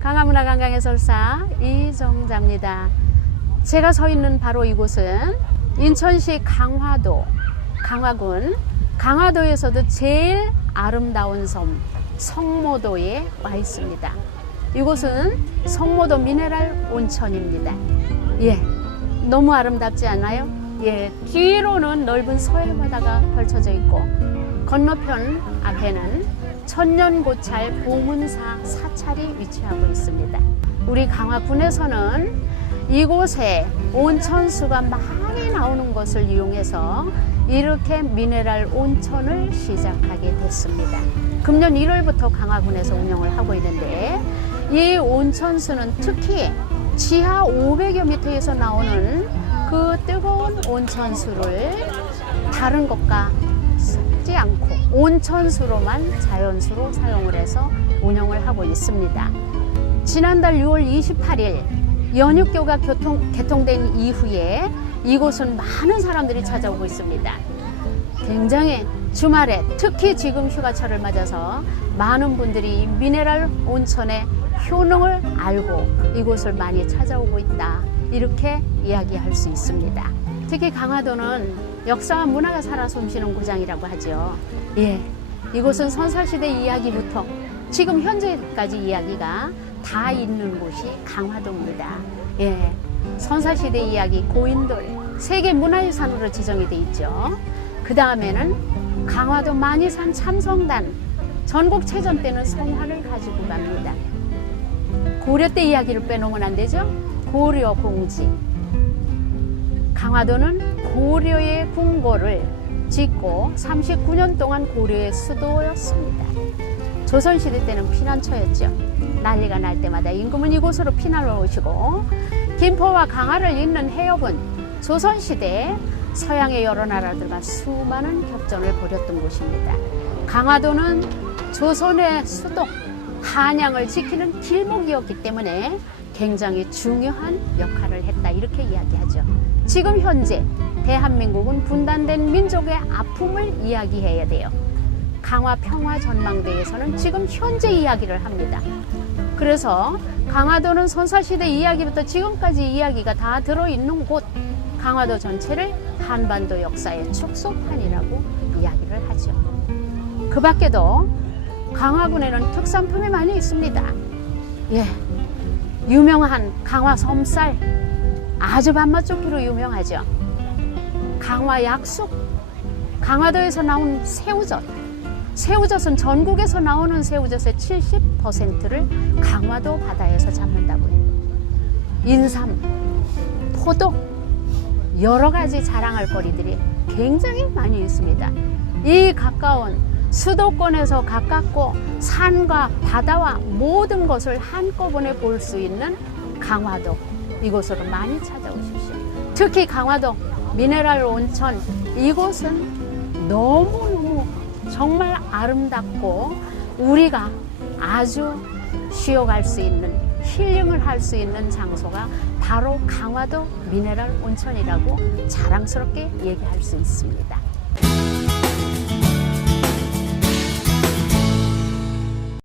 강화문화관광 해설사 이정자입니다. 제가 서 있는 바로 이곳은 인천시 강화도, 강화군, 강화도에서도 제일 아름다운 섬 성모도에 와 있습니다. 이곳은 성모도 미네랄 온천입니다. 예, 너무 아름답지 않아요? 예, 뒤로는 넓은 서해 바다가 펼쳐져 있고 건너편 앞에는 천년고찰 보문사 사찰이 위치하고 있습니다. 우리 강화군에서는 이곳에 온천수가 많이 나오는 것을 이용해서 이렇게 미네랄 온천을 시작하게 됐습니다. 금년 1월부터 강화군에서 운영을 하고 있는데 이 온천수는 특히 지하 500여 미터에서 나오는 그 뜨거운 온천수를 다른 것과 섞지 않고 온천수로만 자연수로 사용을 해서 운영을 하고 있습니다. 지난달 6월 28일 연육교가 교통, 개통된 이후에 이곳은 많은 사람들이 찾아오고 있습니다. 굉장히 주말에 특히 지금 휴가철을 맞아서 많은 분들이 이 미네랄 온천의 효능을 알고 이곳을 많이 찾아오고 있다. 이렇게 이야기할 수 있습니다. 특히 강화도는 역사와 문화가 살아 숨쉬는 고장이라고 하죠. 예. 이곳은 선사시대 이야기부터 지금 현재까지 이야기가 다 있는 곳이 강화도입니다. 예. 선사시대 이야기 고인돌 세계 문화유산으로 지정이 돼 있죠. 그 다음에는 강화도 만이산 참성단 전국 체전 때는 성화를 가지고 갑니다. 고려 때 이야기를 빼놓으면 안 되죠. 고려 공지. 강화도는 고려의 궁궐을 짓고 39년 동안 고려의 수도였습니다. 조선시대 때는 피난처였죠. 난리가 날 때마다 임금은 이곳으로 피난을 오시고 김포와 강화를 잇는 해협은 조선시대에 서양의 여러 나라들과 수많은 격전을 벌였던 곳입니다. 강화도는 조선의 수도 한양을 지키는 길목이었기 때문에 굉장히 중요한 역할을 했다 이렇게 이야기하죠. 지금 현재 대한민국은 분단된 민족의 아픔을 이야기해야 돼요. 강화 평화 전망대에서는 지금 현재 이야기를 합니다. 그래서 강화도는 선사시대 이야기부터 지금까지 이야기가 다 들어있는 곳 강화도 전체를 한반도 역사의 축소판이라고 이야기를 하죠. 그 밖에도 강화군에는 특산품이 많이 있습니다. 예. 유명한 강화 섬쌀 아주 밥맛 좋기로 유명하죠. 강화 약숙 강화도에서 나온 새우젓 새우젓은 전국에서 나오는 새우젓의 70%를 강화도 바다에서 잡는다고 해요. 인삼, 포도 여러 가지 자랑할 거리들이 굉장히 많이 있습니다. 이 가까운 수도권에서 가깝고 산과 바다와 모든 것을 한꺼번에 볼 수 있는 강화도 이곳으로 많이 찾아오십시오. 특히 강화도 미네랄 온천 이곳은 너무너무 정말 아름답고 우리가 아주 쉬어갈 수 있는 힐링을 할 수 있는 장소가 바로 강화도 미네랄 온천이라고 자랑스럽게 얘기할 수 있습니다.